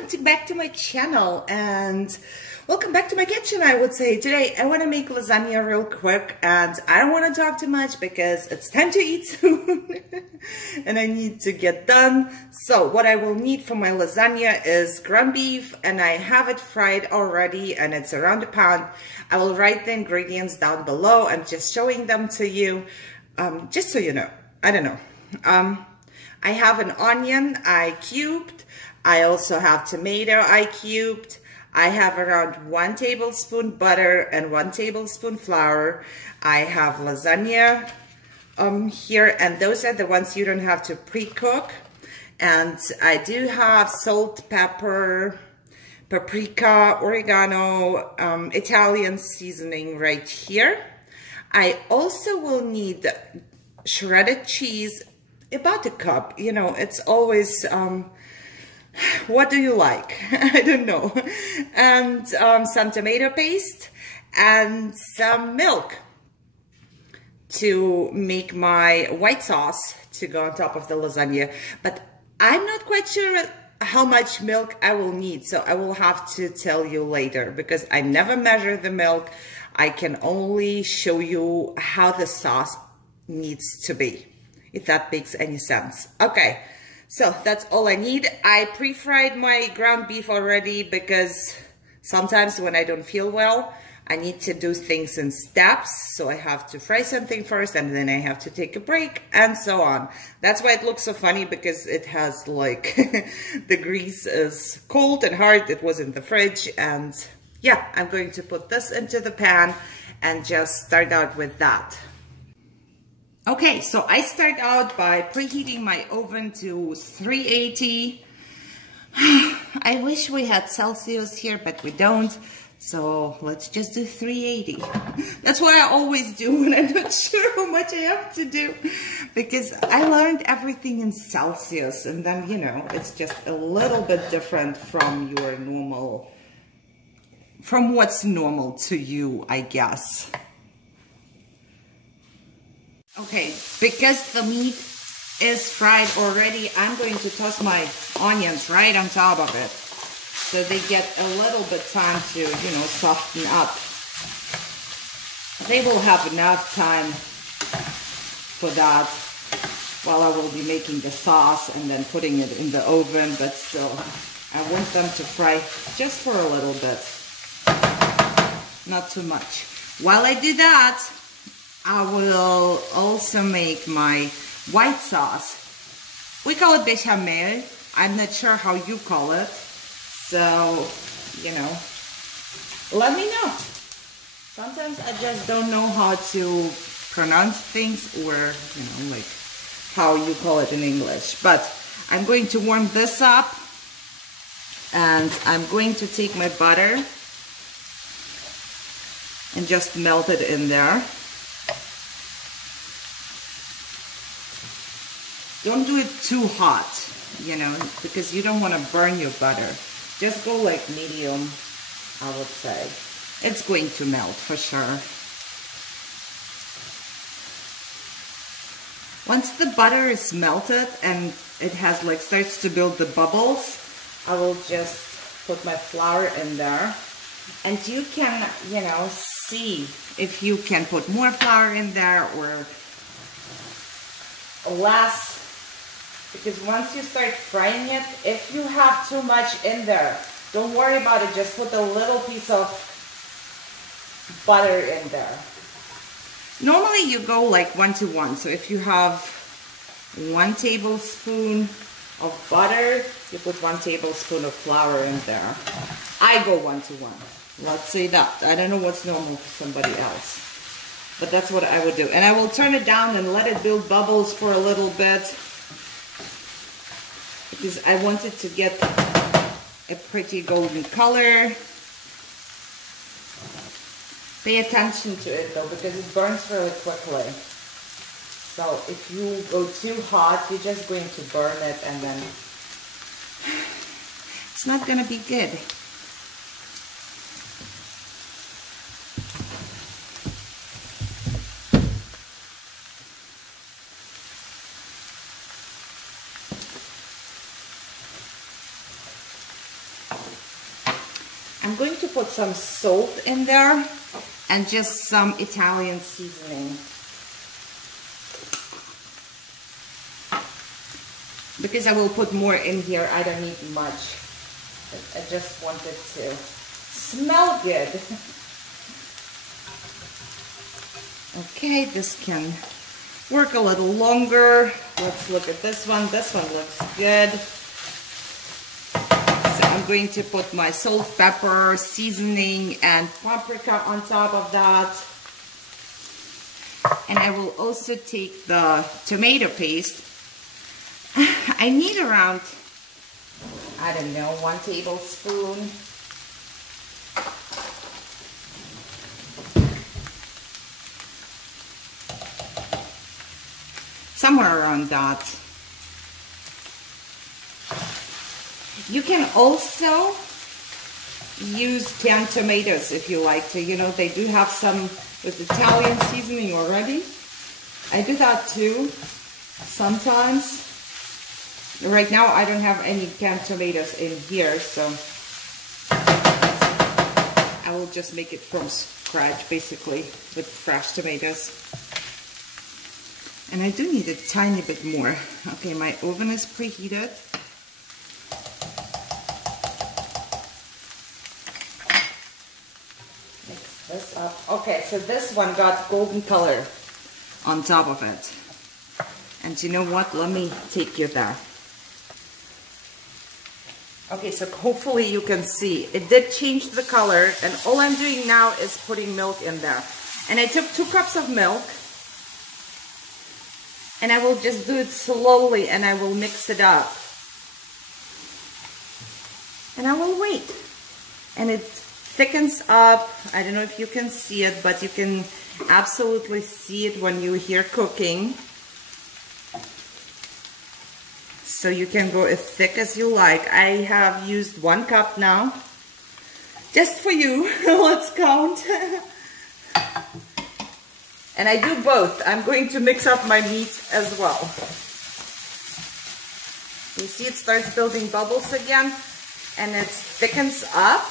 back to my channel and welcome back to my kitchen, I would say. Today I want to make lasagna real quick and I don't want to talk too much because it's time to eat soon and I need to get done. So what I will need for my lasagna is ground beef, and I have it fried already and it's around a pound. I will write the ingredients down below. I'm just showing them to you just so you know. I don't know. I have an onion I cubed. I also have tomato I cubed. I have around 1 tablespoon butter and 1 tablespoon flour. I have lasagna here, and those are the ones you don't have to pre-cook. And I do have salt, pepper, paprika, oregano, Italian seasoning right here. I also will need shredded cheese, about a cup. You know, it's always what do you like? I don't know. And some tomato paste and some milk to make my white sauce to go on top of the lasagna. But I'm not quite sure how much milk I will need, so I will have to tell you later because I never measure the milk. I can only show you how the sauce needs to be, if that makes any sense. Okay. So that's all I need. I pre-fried my ground beef already because sometimes when I don't feel well, I need to do things in steps. So I have to fry something first and then I have to take a break and so on. That's why it looks so funny, because it has like, the grease is cold and hard. It was in the fridge. And yeah, I'm going to put this into the pan and just start out with that. Okay, so I start out by preheating my oven to 380. I wish we had Celsius here, but we don't. So let's just do 380. That's what I always do when I'm not sure how much I have to do, because I learned everything in Celsius, and then, you know, it's just a little bit different from your normal, from what's normal to you, I guess. Okay, because the meat is fried already, I'm going to toss my onions right on top of it so they get a little bit time to, you know, soften up. They will have enough time for that while I will be making the sauce and then putting it in the oven, but still, I want them to fry just for a little bit, not too much. While I do that, I will also make my white sauce. We call it bechamel. I'm not sure how you call it. So, you know, let me know. Sometimes I just don't know how to pronounce things, or, you know, like how you call it in English. But I'm going to warm this up and I'm going to take my butter and just melt it in there. Don't do it too hot, you know, because you don't want to burn your butter. Just go like medium, I would say. It's going to melt for sure. Once the butter is melted and it has like starts to build the bubbles, I will just put my flour in there. And you can, you know, see if you can put more flour in there or less. Because once you start frying it, if you have too much in there, don't worry about it. Just put a little piece of butter in there. Normally you go like 1 to 1. So if you have 1 tablespoon of butter, you put 1 tablespoon of flour in there. I go 1 to 1. Let's say that. I don't know what's normal for somebody else, but that's what I would do. And I will turn it down and let it build bubbles for a little bit, because I want it to get a pretty golden color. Pay attention to it though, because it burns really quickly. So if you go too hot, you're just going to burn it and then it's not gonna be good. I'm going to put some salt in there and just some Italian seasoning. Because I will put more in here, I don't need much. I just want it to smell good. Okay, this can work a little longer. Let's look at this one. This one looks good. So I'm going to put my salt, pepper, seasoning, and paprika on top of that. And I will also take the tomato paste. I need around, I don't know, 1 tablespoon. Somewhere around that. You can also use canned tomatoes if you like to. You know, they do have some with Italian seasoning already. I do that too sometimes. Right now I don't have any canned tomatoes in here, so I will just make it from scratch basically with fresh tomatoes. And I do need a tiny bit more. Okay, my oven is preheated. Mix this up. Okay, so this one got golden color on top of it. And you know what? Let me take you there. Okay, so hopefully you can see. It did change the color, and all I'm doing now is putting milk in there. And I took 2 cups of milk, and I will just do it slowly, and I will mix it up. And I will wait. And it thickens up. I don't know if you can see it, but you can absolutely see it when you hear cooking. So you can go as thick as you like. I have used 1 cup now. Just for you. Let's count. And I do both. I'm going to mix up my meat as well. You see it starts building bubbles again. And it thickens up,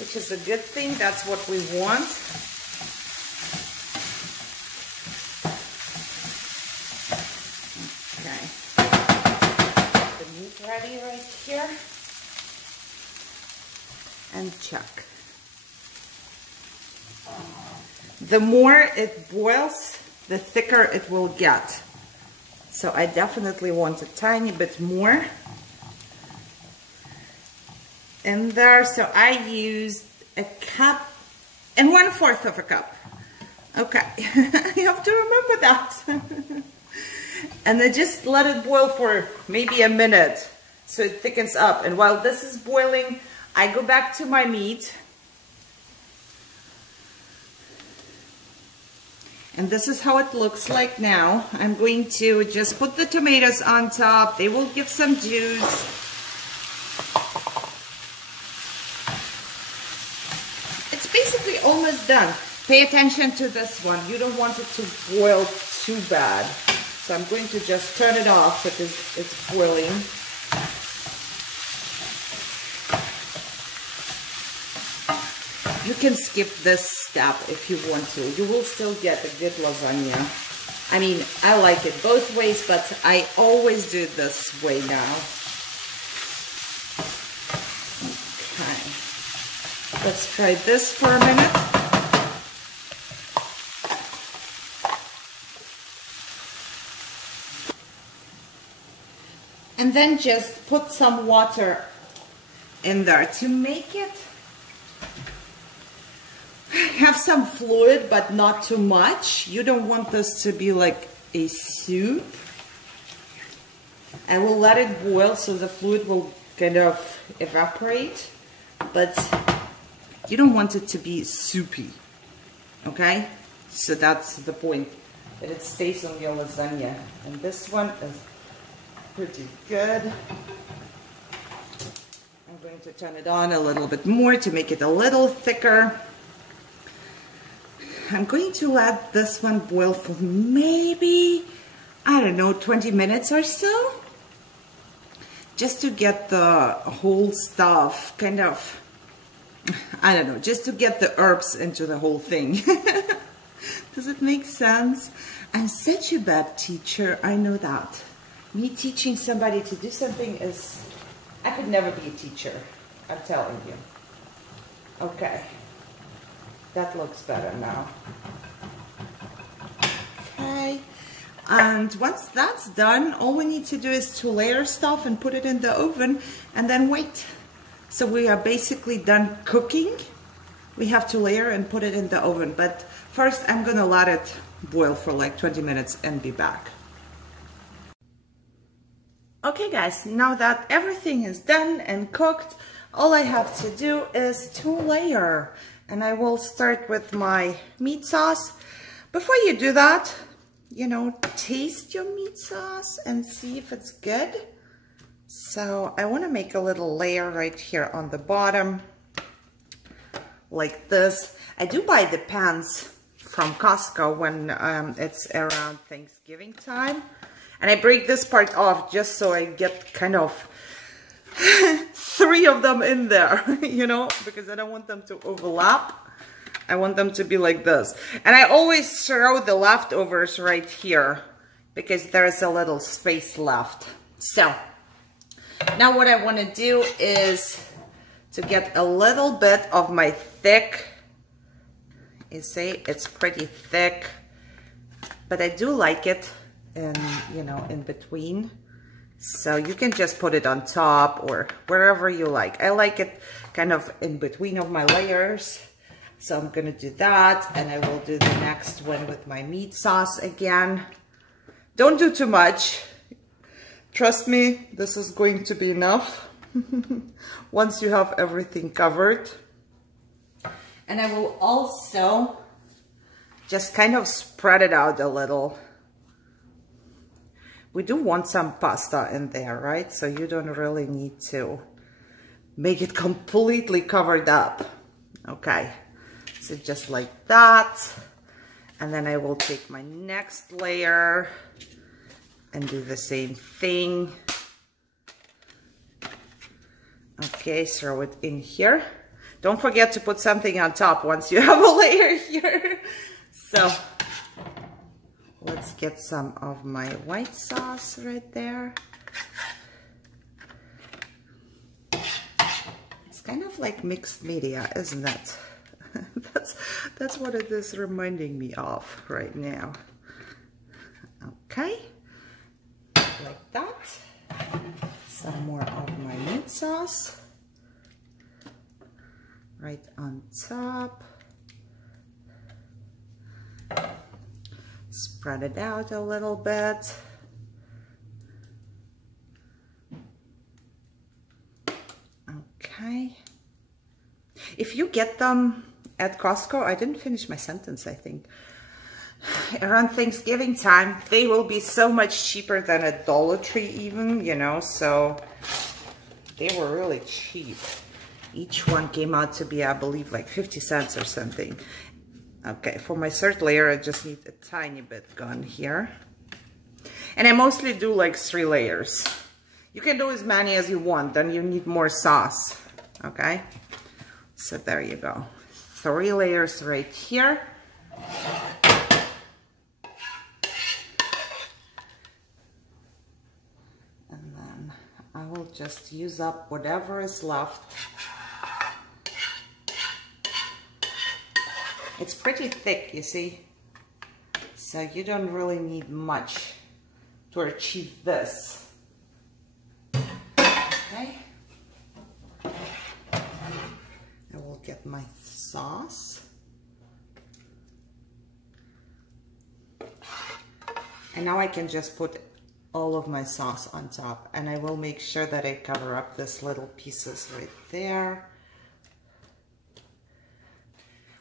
which is a good thing. That's what we want. Ready right here, and check. The more it boils, the thicker it will get. So I definitely want a tiny bit more in there. So I used 1 cup and 1/4 of a cup. Okay, you have to remember that. And then just let it boil for maybe a minute so it thickens up. And while this is boiling, I go back to my meat. And this is how it looks like now. I'm going to just put the tomatoes on top. They will give some juice. It's basically almost done. Pay attention to this one. You don't want it to boil too bad. So I'm going to just turn it off because it's boiling. You can skip this step if you want to. You will still get a good lasagna. I mean, I like it both ways, but I always do it this way now. Okay. Let's try this for a minute. And then just put some water in there to make it have some fluid, but not too much. You don't want this to be like a soup. I will let it boil so the fluid will kind of evaporate, but you don't want it to be soupy, okay? So that's the point, that it stays on your lasagna. And this one is pretty good. I'm going to turn it on a little bit more to make it a little thicker. I'm going to let this one boil for maybe, I don't know, 20 minutes or so. Just to get the whole stuff kind of I don't know, just to get the herbs into the whole thing. Does it make sense? I'm such a bad teacher, I know that. Me teaching somebody to do something is, I could never be a teacher, I'm telling you. Okay, that looks better now. Okay, and once that's done, all we need to do is to layer stuff and put it in the oven and then wait. So we are basically done cooking. We have to layer and put it in the oven, but first I'm gonna let it boil for like 20 minutes and be back. Okay guys, now that everything is done and cooked, all I have to do is to layer. And I will start with my meat sauce. Before you do that, you know, taste your meat sauce and see if it's good. So I want to make a little layer right here on the bottom, like this. I do buy the pans from Costco when it's around Thanksgiving time. And I break this part off just so I get kind of 3 of them in there, you know, because I don't want them to overlap. I want them to be like this. And I always throw the leftovers right here because there's a little space left. So now what I want to do is to get a little bit of my thick, you see, it's pretty thick, but I do like it in, you know, in between. So you can just put it on top or wherever you like. I like it kind of in between of my layers. So I'm gonna do that, and I will do the next one with my meat sauce again. Don't do too much. Trust me, this is going to be enough once you have everything covered. And I will also just kind of spread it out a little. We do want some pasta in there, right? So you don't really need to make it completely covered up. Okay, so just like that. And then I will take my next layer and do the same thing. Okay, throw it in here. Don't forget to put something on top once you have a layer here. So let's get some of my white sauce right there. It's kind of like mixed media, isn't it? That's what it is reminding me of right now. Okay, like that. Some more of my meat sauce right on top. Spread it out a little bit. Okay. If you get them at Costco, I didn't finish my sentence, I think. Around Thanksgiving time, they will be so much cheaper than at Dollar Tree even, you know, so they were really cheap. Each one came out to be, I believe, like 50 cents or something. Okay, for my third layer, I just need a tiny bit gone here. And I mostly do like 3 layers. You can do as many as you want, then you need more sauce, okay? So there you go. 3 layers right here. And then I will just use up whatever is left. It's pretty thick, you see, so you don't really need much to achieve this. Okay, I will get my sauce, and now I can just put all of my sauce on top, and I will make sure that I cover up this little pieces right there.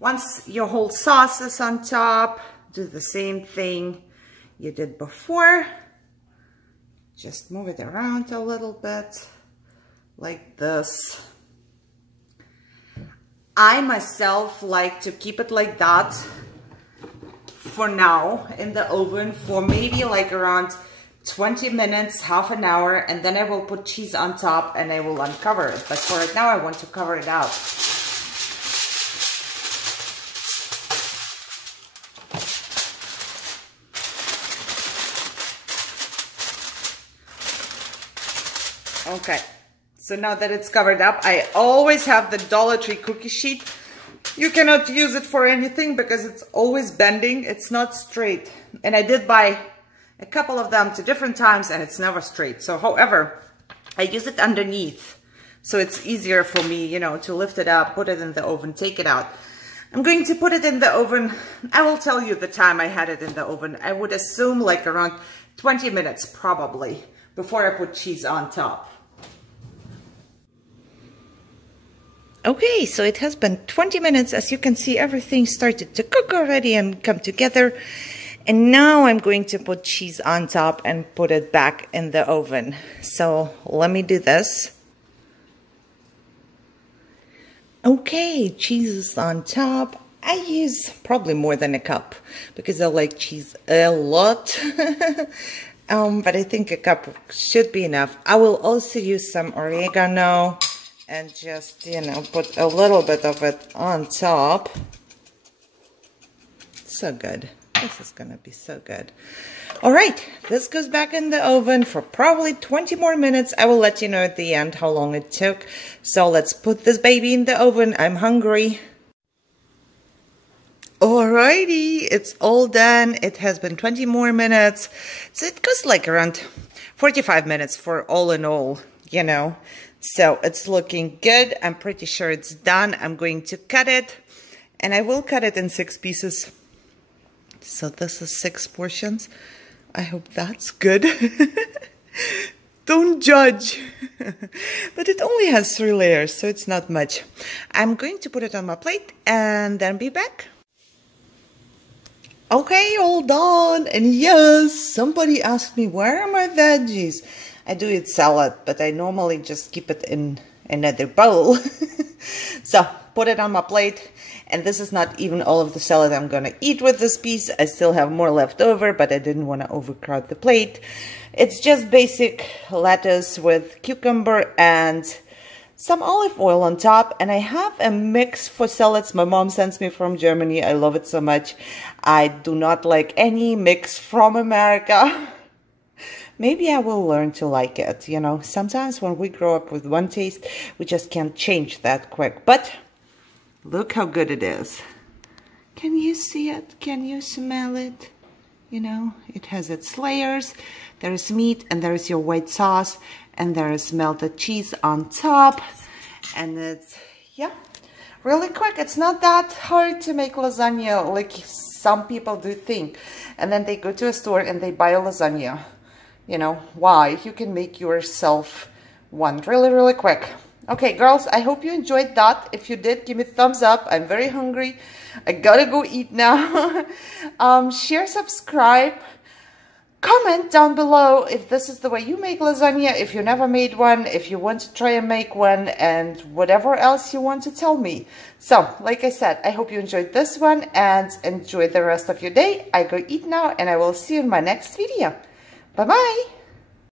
Once your whole sauce is on top, do the same thing you did before. Just move it around a little bit, like this. I myself like to keep it like that for now in the oven for maybe like around 20 minutes, half an hour, and then I will put cheese on top and I will uncover it. But for right now, I want to cover it out. Okay, so now that it's covered up, I always have the Dollar Tree cookie sheet. You cannot use it for anything because it's always bending. It's not straight. And I did buy a couple of them to different times and it's never straight. So however, I use it underneath. So it's easier for me, you know, to lift it up, put it in the oven, take it out. I'm going to put it in the oven. I will tell you the time I had it in the oven. I would assume like around 20 minutes probably before I put cheese on top. Okay, so it has been 20 minutes. As you can see, everything started to cook already and come together. And now I'm going to put cheese on top and put it back in the oven. So let me do this. Okay, cheese is on top. I use probably more than a cup because I like cheese a lot. But I think a cup should be enough. I will also use some oregano and just, you know, put a little bit of it on top. So good. This is gonna be so good. All right, this goes back in the oven for probably 20 more minutes. I will let you know at the end how long it took. So let's put this baby in the oven. I'm hungry. Alrighty, it's all done. It has been 20 more minutes. So it goes like around 45 minutes for all in all, you know. So it's looking good. I'm pretty sure it's done. I'm going to cut it and I will cut it in 6 pieces. So this is 6 portions. I hope that's good. Don't judge. But it only has 3 layers, so it's not much. I'm going to put it on my plate and then be back. Okay, all done. And yes, somebody asked me, where are my veggies? I do eat salad, but I normally just keep it in another bowl. So, put it on my plate. And this is not even all of the salad I'm going to eat with this piece. I still have more left over, but I didn't want to overcrowd the plate. It's just basic lettuce with cucumber and some olive oil on top. And I have a mix for salads my mom sends me from Germany. I love it so much. I do not like any mix from America. Maybe I will learn to like it. You know, sometimes when we grow up with one taste, we just can't change that quick. But look how good it is. Can you see it? Can you smell it? You know, it has its layers. There is meat and there is your white sauce and there is melted cheese on top. And it's, yeah, really quick. It's not that hard to make lasagna like some people do think. And then they go to a store and they buy a lasagna. You know, why? You can make yourself one really, really quick. Okay, girls, I hope you enjoyed that. If you did, give me a thumbs up. I'm very hungry. I gotta go eat now. Share, subscribe, comment down below if this is the way you make lasagna, if you never made one, if you want to try and make one, and whatever else you want to tell me. So, like I said, I hope you enjoyed this one and enjoy the rest of your day. I go eat now and I will see you in my next video. Bye-bye.